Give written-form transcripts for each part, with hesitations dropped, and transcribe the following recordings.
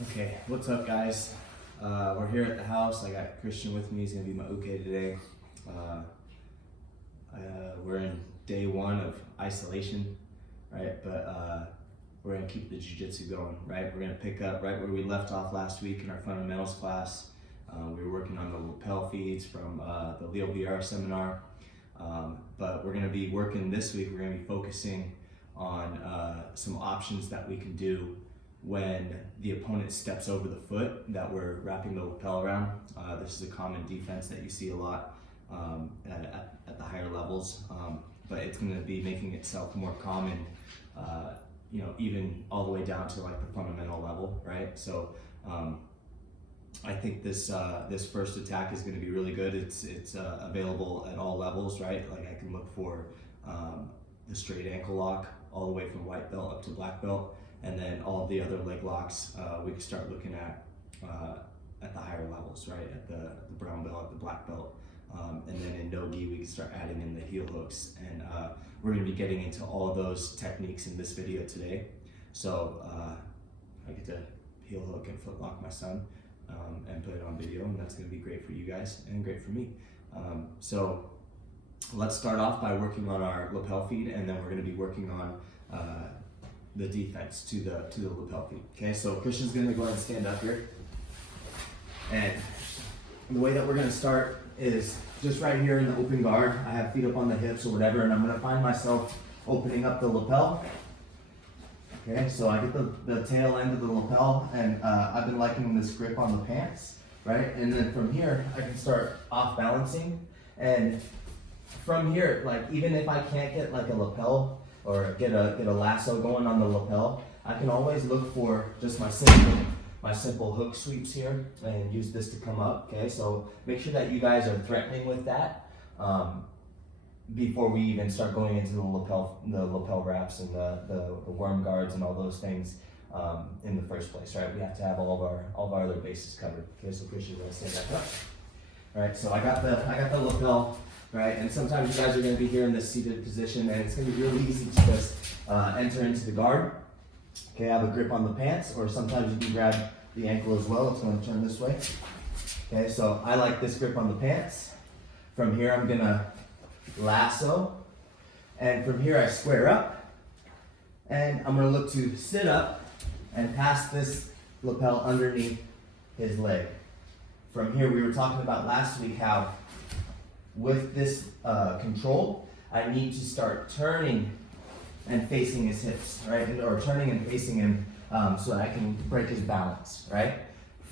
Okay, what's up guys? We're here at the house. I got Christian with me. He's gonna be my uke today. We're in day one of isolation, right? But we're gonna keep the jiu-jitsu going, right? We're gonna pick up right where we left off last week in our fundamentals class. We were working on the lapel feeds from the Leo VR seminar. But we're gonna be working this week. We're gonna be focusing on some options that we can do when the opponent steps over the foot that we're wrapping the lapel around. This is a common defense that you see a lot at the higher levels, but it's going to be making itself more common, even all the way down to like the fundamental level, right? So I think this first attack is going to be really good. It's available at all levels, right? Like I can look for the straight ankle lock all the way from white belt up to black belt. And then all the other leg locks we can start looking at the higher levels, right? At the brown belt, at the black belt. And then in no-gi, we can start adding in the heel hooks. And we're gonna be getting into all of those techniques in this video today. So I get to heel hook and foot lock my son and put it on video, and that's gonna be great for you guys and great for me. So let's start off by working on our lapel feed, and then we're gonna be working on the defense to the lapel feed. Okay, so Christian's gonna go ahead and stand up here. And the way that we're gonna start is just right here in the open guard. I have feet up on the hips or whatever, and I'm gonna find myself opening up the lapel. Okay, so I get the tail end of the lapel, and I've been liking this grip on the pants, right? And then from here, I can start off balancing. And from here, like even if I can't get like a lapel or get a lasso going on the lapel, I can always look for just my simple hook sweeps here and use this to come up. Okay, so make sure that you guys are threatening with that before we even start going into the lapel wraps and the worm guards and all those things in the first place, right? We have to have all of our other bases covered. Okay, so Christian, we're gonna stand back up. All right, so I got the lapel. Right, and sometimes you guys are going to be here in this seated position, and it's going to be really easy to just enter into the guard. Okay, I have a grip on the pants, or sometimes you can grab the ankle as well. It's going to turn this way. Okay, so I like this grip on the pants. From here, I'm going to lasso, and from here I square up, and I'm going to look to sit up and pass this lapel underneath his leg. From here, we were talking about last week how with this control, I need to start turning and facing his hips, right? Or turning and facing him so that I can break his balance, right?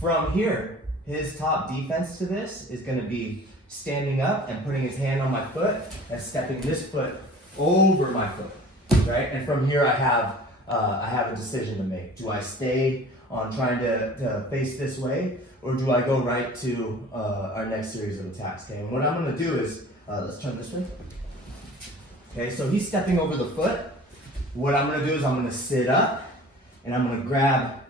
From here, his top defense to this is gonna be standing up and putting his hand on my foot and stepping this foot over my foot, right? And from here, I have a decision to make. Do I stay on trying to face this way, or do I go right to our next series of attacks? Okay, and what I'm gonna do is, let's turn this way. Okay, so he's stepping over the foot. What I'm gonna do is I'm gonna sit up, and I'm gonna grab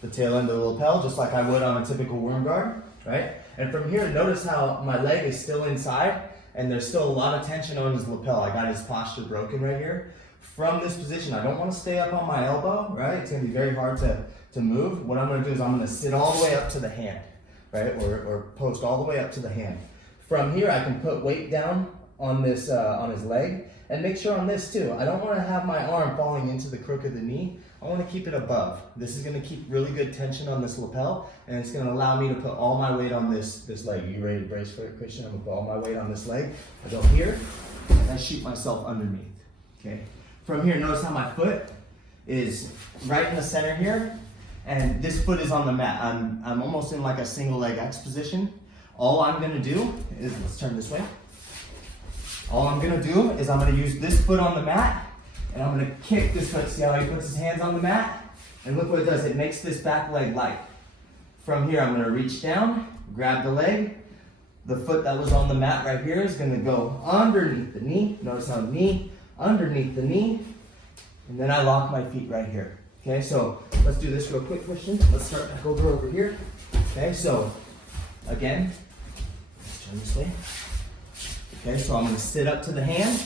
the tail end of the lapel, just like I would on a typical worm guard, right? And from here, notice how my leg is still inside, and there's still a lot of tension on his lapel. I got his posture broken right here. From this position, I don't wanna stay up on my elbow, right? It's gonna be very hard to move. What I'm gonna do is I'm gonna sit all the way up to the hand, right? Or post all the way up to the hand. From here, I can put weight down on this, on his leg, and make sure on this too. I don't wanna have my arm falling into the crook of the knee. I wanna keep it above. This is gonna keep really good tension on this lapel, and it's gonna allow me to put all my weight on this leg. Are you ready to brace for it, Christian? I'm gonna put all my weight on this leg. I go here, and I shoot myself underneath, okay? From here, notice how my foot is right in the center here, and this foot is on the mat. I'm almost in like a single leg X position. All I'm gonna do is, let's turn this way. All I'm gonna do is I'm gonna use this foot on the mat, and I'm gonna kick this foot. See how he puts his hands on the mat? And look what it does, it makes this back leg light. From here, I'm gonna reach down, grab the leg. The foot that was on the mat right here is gonna go underneath the knee. Notice how the knee, underneath the knee, and then I lock my feet right here. Okay, so let's do this real quick, Christian. Let's start back over here. Okay, so again, let's turn this way. Okay, so I'm gonna sit up to the hand.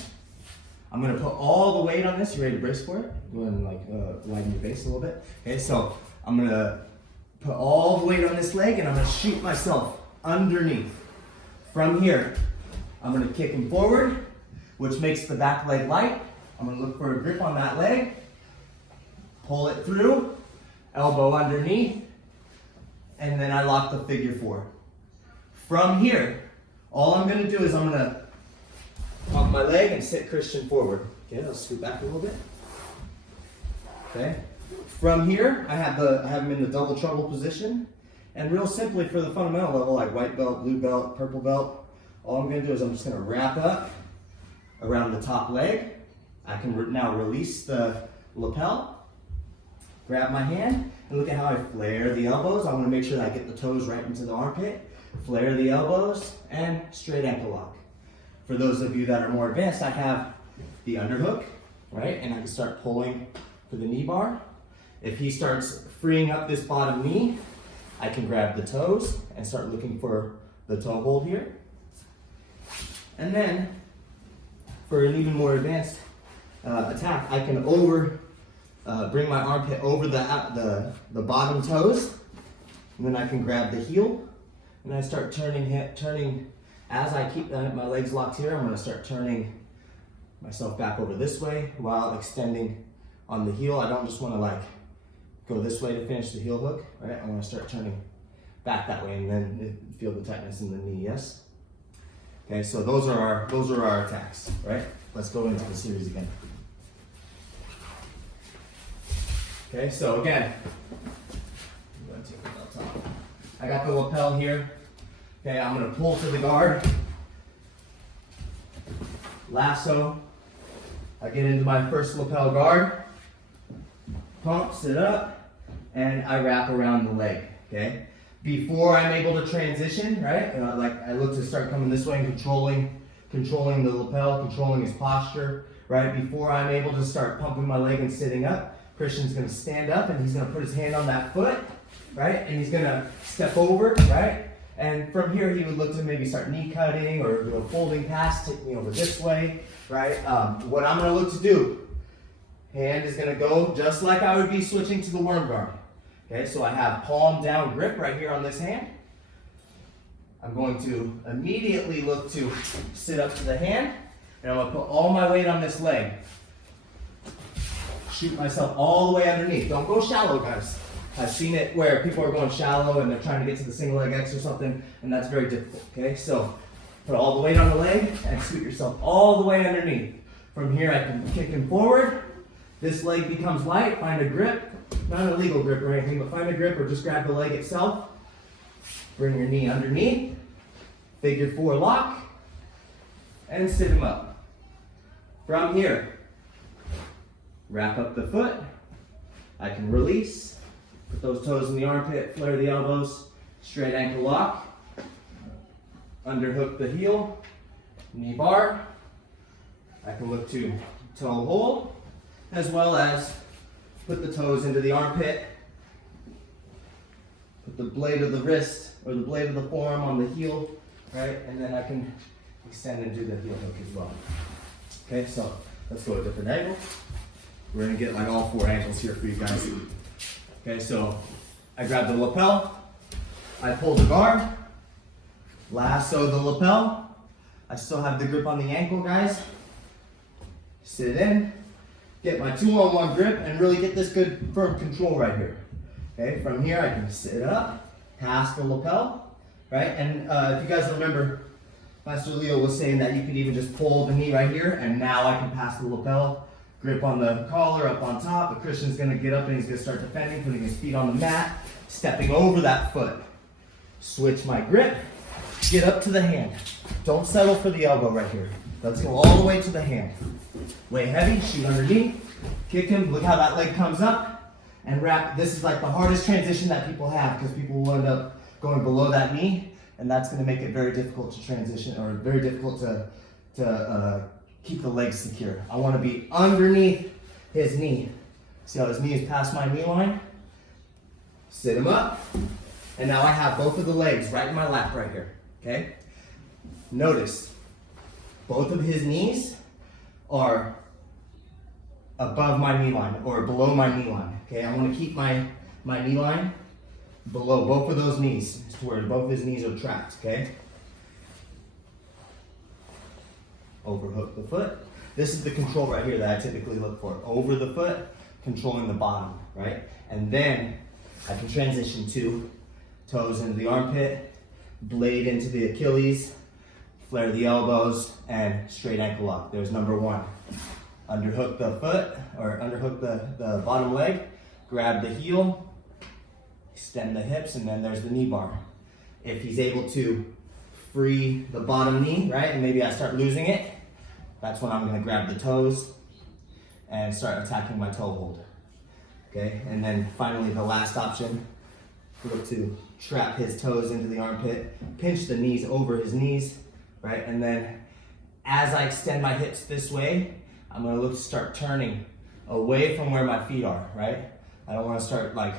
I'm gonna put all the weight on this. You ready to brace for it? Go ahead and like widen your base a little bit. Okay, so I'm gonna put all the weight on this leg and I'm gonna shoot myself underneath. From here, I'm gonna kick him forward, which makes the back leg light. I'm gonna look for a grip on that leg, pull it through, elbow underneath, and then I lock the figure 4. From here, all I'm gonna do is I'm gonna pump my leg and sit Christian forward. Okay, I'll scoot back a little bit. Okay. From here, I have him in the double trouble position. And real simply for the fundamental level, like white belt, blue belt, purple belt, all I'm gonna do is I'm just gonna wrap up around the top leg. I can now release the lapel, grab my hand, and look at how I flare the elbows. I wanna make sure that I get the toes right into the armpit, flare the elbows, and straight ankle lock. For those of you that are more advanced, I have the underhook, right? And I can start pulling for the knee bar. If he starts freeing up this bottom knee, I can grab the toes and start looking for the toe hold here. And then, for an even more advanced attack, I can bring my armpit over the bottom toes, and then I can grab the heel, and I start turning. As I keep my legs locked here, I'm going to start turning myself back over this way while extending on the heel. I don't just want to like go this way to finish the heel hook, right? I want to start turning back that way and then feel the tightness in the knee, yes? Okay, so those are our attacks, right? Let's go into the series again. Okay, so again, I'm going to take the belt off. I got the lapel here. Okay, I'm going to pull to the guard. Lasso. I get into my first lapel guard. Pump, sit up, and I wrap around the leg, okay? Before I'm able to transition, right? Like I look to start coming this way and controlling the lapel, controlling his posture, right? Before I'm able to start pumping my leg and sitting up, Christian's gonna stand up and he's gonna put his hand on that foot, right? And he's gonna step over, right? And from here, he would look to maybe start knee cutting or folding past, take me over this way, right? What I'm gonna look to do, hand is gonna go just like I would be switching to the worm guard. Okay, so I have palm down grip right here on this hand. I'm going to immediately look to sit up to the hand, and I'm gonna put all my weight on this leg. Shoot myself all the way underneath. Don't go shallow, guys. I've seen it where people are going shallow and they're trying to get to the single leg X or something, and that's very difficult, okay? So put all the weight on the leg and scoot yourself all the way underneath. From here, I can kick him forward. This leg becomes light, find a grip, not a legal grip or anything, but find a grip or just grab the leg itself. Bring your knee underneath, figure 4 lock, and sit him up. From here, wrap up the foot. I can release, put those toes in the armpit, flare the elbows, straight ankle lock, underhook the heel, knee bar. I can look to toe hold, as well as put the toes into the armpit, put the blade of the wrist or the blade of the forearm on the heel, right? And then I can extend and do the heel hook as well. Okay, so let's go a different angle. We're gonna get like all 4 angles here for you guys. Okay, so I grab the lapel, I pull the guard, lasso the lapel. I still have the grip on the ankle, guys. Sit in, get my 2-on-1 grip, and really get this good firm control right here. Okay, from here I can sit up, pass the lapel, right? And if you guys remember, Master Leo was saying that you could even just pull the knee right here, and now I can pass the lapel, grip on the collar up on top. But Christian's gonna get up and he's gonna start defending, putting his feet on the mat, stepping over that foot. Switch my grip, get up to the hand. Don't settle for the elbow right here. Let's go all the way to the hand. Weight heavy, shoot underneath, kick him, look how that leg comes up, and wrap. This is like the hardest transition that people have because people will end up going below that knee, and that's gonna make it very difficult to transition or very difficult to keep the legs secure. I wanna be underneath his knee. See how his knee is past my knee line? Sit him up, and now I have both of the legs right in my lap right here, okay? Notice, both of his knees are above my knee line or below my knee line. Okay, I want to keep my knee line below both of those knees, to where both his knees are trapped, okay? Overhook the foot. This is the control right here that I typically look for. Over the foot, controlling the bottom, right? And then I can transition to toes into the armpit, blade into the Achilles, flare the elbows, and straight ankle lock. There's number one. Underhook the foot, or underhook the bottom leg, grab the heel, extend the hips, and then there's the knee bar. If he's able to free the bottom knee, right, and maybe I start losing it, that's when I'm gonna grab the toes and start attacking my toe hold. Okay, and then finally the last option, look to trap his toes into the armpit, pinch the knees over his knees, right? And then as I extend my hips this way, I'm gonna look to start turning away from where my feet are, right? I don't wanna start like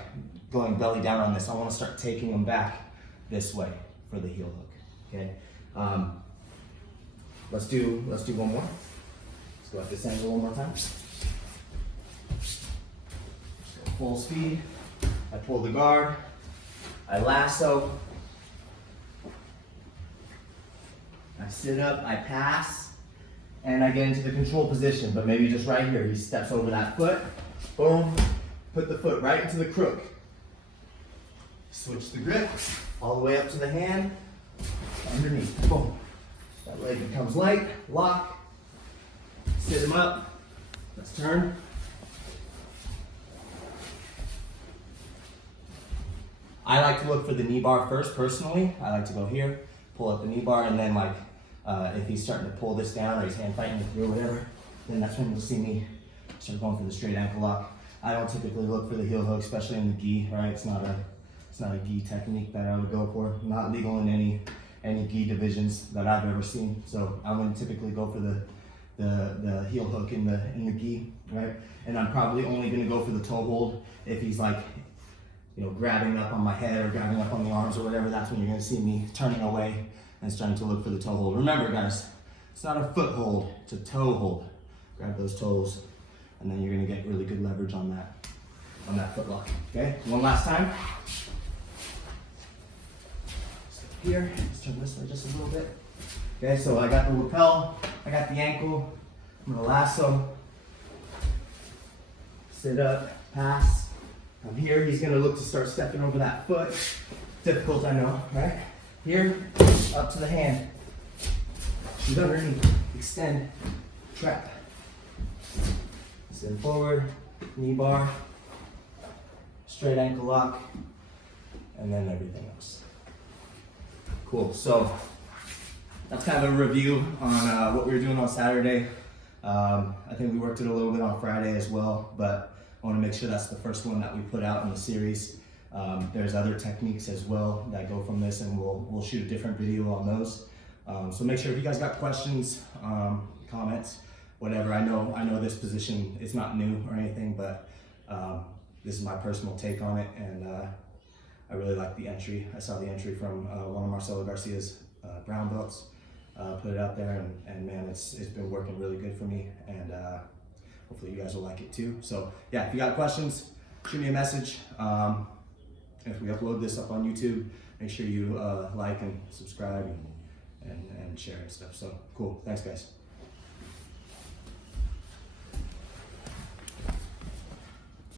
going belly down on this. I wanna start taking them back this way for the heel hook, okay? Let's do one more. Let's go at this angle one more time. Full speed. I pull the guard. I lasso. I sit up, I pass, and I get into the control position, but maybe just right here. He steps over that foot. Boom. Put the foot right into the crook. Switch the grip all the way up to the hand. Underneath. Boom. That leg becomes light. Lock. Sit him up. Let's turn. I like to look for the knee bar first, personally. I like to go here, pull up the knee bar, and then like, if he's starting to pull this down or he's hand fighting with me or whatever, then that's when you'll see me start going for the straight ankle lock. I don't typically look for the heel hook, especially in the gi, right? It's not a gi technique that I would go for. Not legal in any gi divisions that I've ever seen. So I'm gonna typically go for the heel hook in the gi, right? And I'm probably only gonna go for the toe hold if he's like, you know, grabbing up on my head or grabbing up on the arms or whatever. That's when you're gonna see me turning away and starting to look for the toe hold. Remember guys, it's not a foot hold, it's a toe hold. Grab those toes, and then you're gonna get really good leverage on that foot lock, okay? One last time. Step here, let's turn this way just a little bit. Okay, so I got the lapel, I got the ankle, I'm gonna lasso, sit up, pass. I'm here, he's gonna look to start stepping over that foot. Difficult, I know, right? Here, up to the hand. Shoot underneath, extend, trap. Sit forward, knee bar, straight ankle lock, and then everything else. Cool, so that's kind of a review on what we were doing on Saturday. I think we worked it a little bit on Friday as well, but I want to make sure that's the first one that we put out in the series. There's other techniques as well that go from this, and we'll shoot a different video on those. So make sure if you guys got questions, comments, whatever. I know this position is not new or anything, but this is my personal take on it, and I really like the entry. I saw the entry from one of Marcelo Garcia's brown belts. Put it out there, and man, it's been working really good for me, and hopefully you guys will like it too. So yeah, if you got questions, shoot me a message. If we upload this up on YouTube, make sure you like and subscribe and share and stuff. So cool, thanks guys.